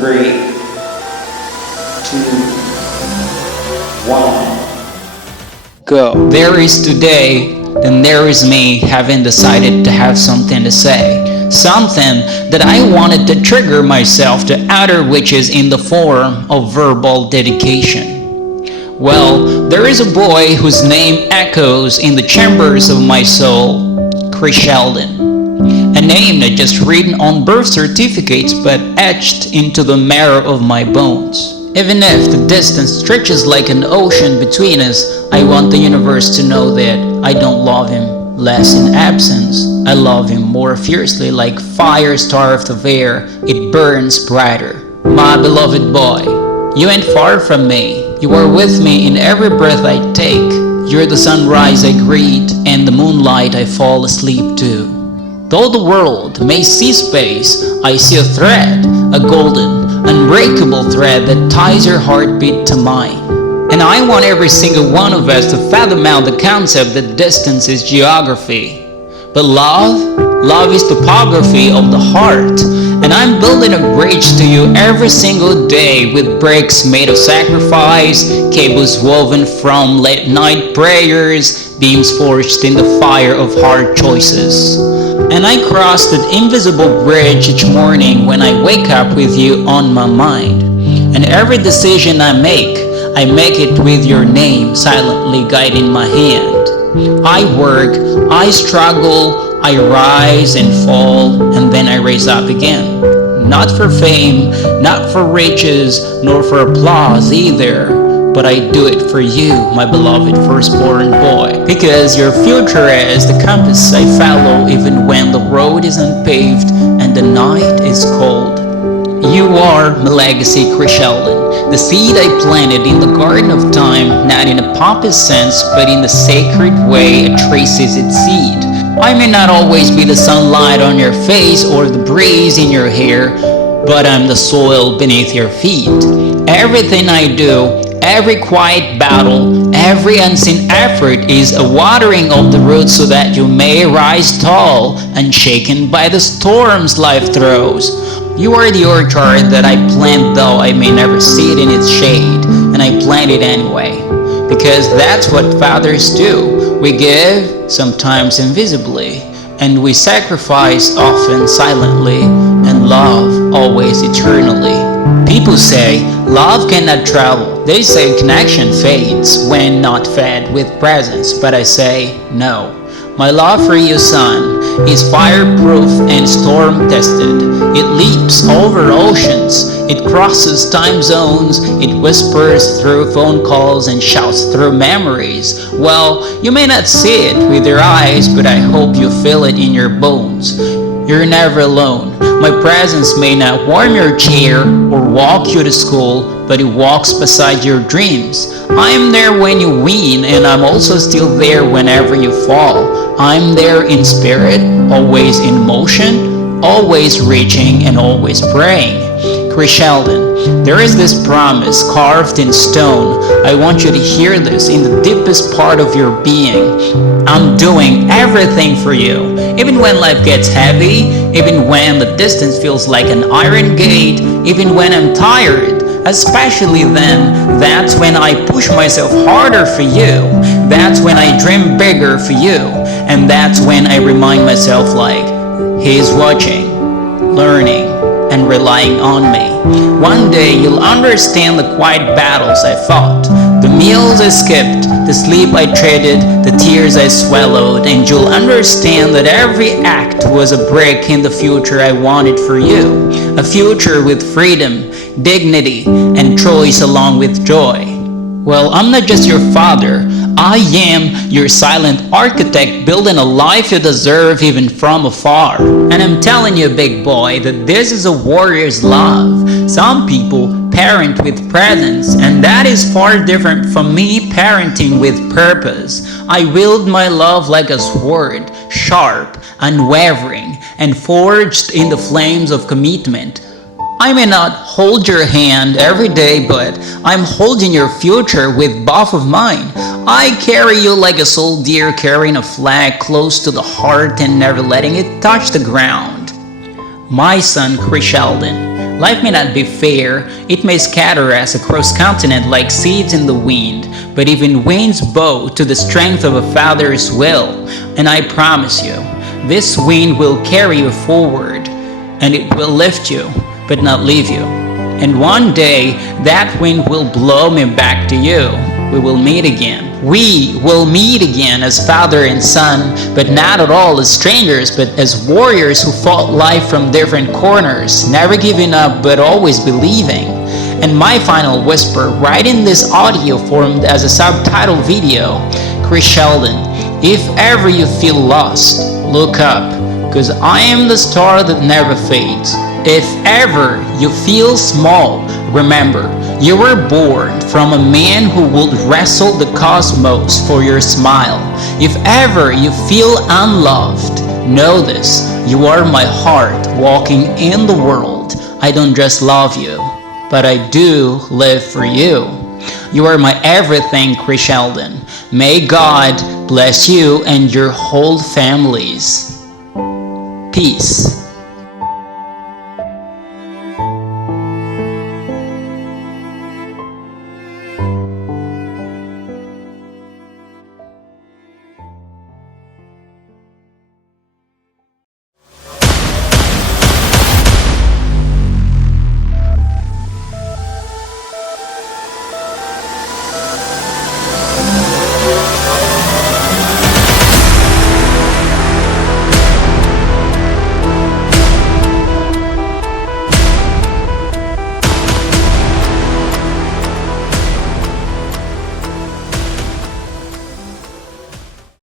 3, 2, 1. Go. There is today, then there is me having decided to have something to say. Something that I wanted to trigger myself to utter, which is in the form of verbal dedication. Well, there is a boy whose name echoes in the chambers of my soul, Chrisheldon. A name not just written on birth certificates but etched into the marrow of my bones. Even if the distance stretches like an ocean between us, I want the universe to know that I don't love him less in absence. I love him more fiercely, like fire starved of air, it burns brighter. My beloved boy, you ain't far from me. You are with me in every breath I take. You're the sunrise I greet and the moonlight I fall asleep to. Though the world may see space, I see a thread, a golden, unbreakable thread that ties your heartbeat to mine. And I want every single one of us to fathom out the concept that distance is geography. But love is topography of the heart. And I'm building a bridge to you every single day with bricks made of sacrifice, cables woven from late night prayers, beams forged in the fire of hard choices. And I cross that invisible bridge each morning when I wake up with you on my mind. And every decision I make it with your name silently guiding my hand. I work, I struggle, I rise and fall, and then I raise up again. Not for fame, not for riches, nor for applause either. But I do it for you, my beloved firstborn boy. Because your future is the compass I follow even when the road is unpaved and the night is cold. You are my legacy, Chrisheldon, the seed I planted in the garden of time, not in a pompous sense, but in the sacred way it traces its seed. I may not always be the sunlight on your face or the breeze in your hair, but I'm the soil beneath your feet. Everything I do, every quiet battle, every unseen effort is a watering of the roots so that you may rise tall, unshaken by the storms life throws. You are the orchard that I plant though I may never see it in its shade, and I plant it anyway. Because that's what fathers do. We give, sometimes invisibly, and we sacrifice often silently, and love always eternally. People say love cannot travel. They say connection fades when not fed with presence, but I say no. My love for you, son, is fireproof and storm-tested. It leaps over oceans, it crosses time zones, it whispers through phone calls and shouts through memories. Well, you may not see it with your eyes, but I hope you feel it in your bones. You're never alone. My presence may not warm your chair or walk you to school, but it walks beside your dreams. I am there when you win, and I'm also still there whenever you fall. I'm there in spirit, always in motion, always reaching and always praying. Chrisheldon, there is this promise carved in stone. I want you to hear this in the deepest part of your being. I'm doing everything for you, even when life gets heavy, even when the distance feels like an iron gate, even when I'm tired. Especially then, that's when I push myself harder for you. That's when I dream bigger for you. And that's when I remind myself like, he's watching, learning, and relying on me. One day you'll understand the quiet battles I fought, the meals I skipped, the sleep I traded, the tears I swallowed, and you'll understand that every act was a break in the future I wanted for you. A future with freedom, dignity, and choice along with joy. Well, I'm not just your father. I am your silent architect building a life you deserve even from afar. And I'm telling you, big boy, that this is a warrior's love. Some people parent with presence, and that is far different from me parenting with purpose. I wield my love like a sword, sharp, unwavering, and forged in the flames of commitment. I may not hold your hand every day, but I'm holding your future with both of mine. I carry you like a soldier carrying a flag close to the heart and never letting it touch the ground. My son Chrisheldon, Life may not be fair, it may scatter us across continent like seeds in the wind, but even winds bow to the strength of a father's will. And I promise you, this wind will carry you forward, and it will lift you, but not leave you. And one day, that wind will blow me back to you. We will meet again. We will meet again as father and son, but not at all as strangers, but as warriors who fought life from different corners, never giving up but always believing. And my final whisper, right in this audio form as a subtitle video, Chrisheldon, if ever you feel lost, look up, because I am the star that never fades. If ever you feel small, remember, you were born from a man who would wrestle the cosmos for your smile. If ever you feel unloved, know this, you are my heart walking in the world. I don't just love you, but I do live for you. You are my everything, Chrisheldon. May God bless you and your whole families. Peace.